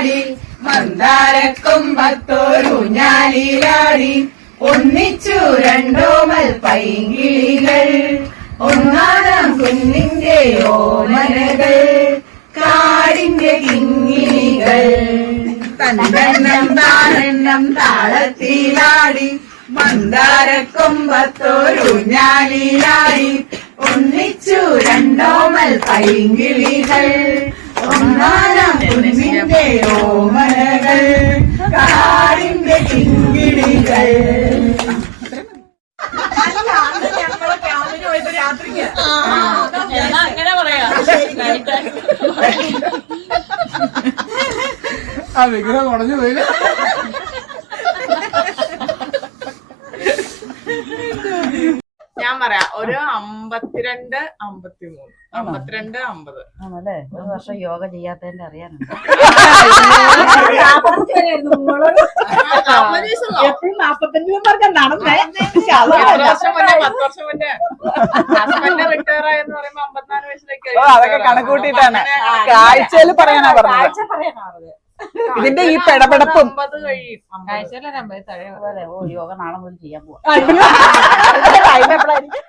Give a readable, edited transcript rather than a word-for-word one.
ഊഞ്ഞാലിലാടി മന്ദാരക്കൊമ്പത്തോരൂഞ്ഞാലിലാടി ഒന്നിച്ചു രണ്ടോമൽ പൈങ്കിളികൾ ഒന്നാനാം കുഞ്ഞിന്റെ ഓമനകൾ കാടിന്റെ കിങ്ങിണികൾ തന്നെണ്ണം താനെണ്ണം താളത്തിലാടി മന്ദാരക്കൊമ്പത്തോരൂഞ്ഞാലിലാടി ഒന്നിച്ചു രണ്ടോമൽ പൈങ്കിളികൾ ഒന്നാനാം കുഞ്ഞിന്റെ ഓമനകൾ കാടിന്റെ കിങ്ങിണികൾ. അങ്ങനെ പറയാ ആ വിഗ്രഹം കുറഞ്ഞു പോയില്ല. ഞാൻ പറയാം ഒരു 52, 53, 52, 50. ആണല്ലേ? ഒരു വർഷം യോഗ ചെയ്യാത്തതിന്റെ അറിയാനുണ്ട്. എപ്പോഴും 45 നടന്നേ. 10 വർഷം മുന്നേ ഹസ്ബൻഡ് റിട്ടയർ ആയെന്ന് പറയുമ്പോ 54 വയസ്സിലേക്ക് അതൊക്കെ കണക്കൂട്ടിട്ടാണ് കാഴ്ചയിൽ പറയാനാ പറഞ്ഞത്. ഇതിന്റെ ഈ പെടപെടപ്പും 50 കഴിയും. യോഗ നാളെ മുതൽ ചെയ്യാൻ പോവാ. ടൈം എപ്പോഴായിരിക്കും?